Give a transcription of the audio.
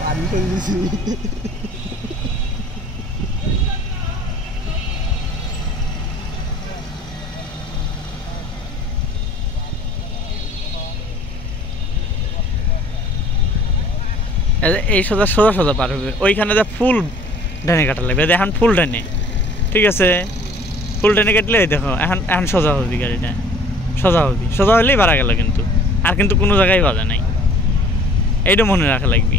পানি ফেলছি এই সোজা সোজা সোজা পার হবে ওইখানে যা ফুল ডানে কাটা লাগবে এখন ফুল ডানে ঠিক আছে ফুল ডানে কাটলে দেখো এখন এখন সোজা হবি গাড়িটা সোজা হলেই বাড়া গেল কিন্তু আর কিন্তু কোনো জায়গায় বাজে নাই এইটা মনে রাখা লাগবে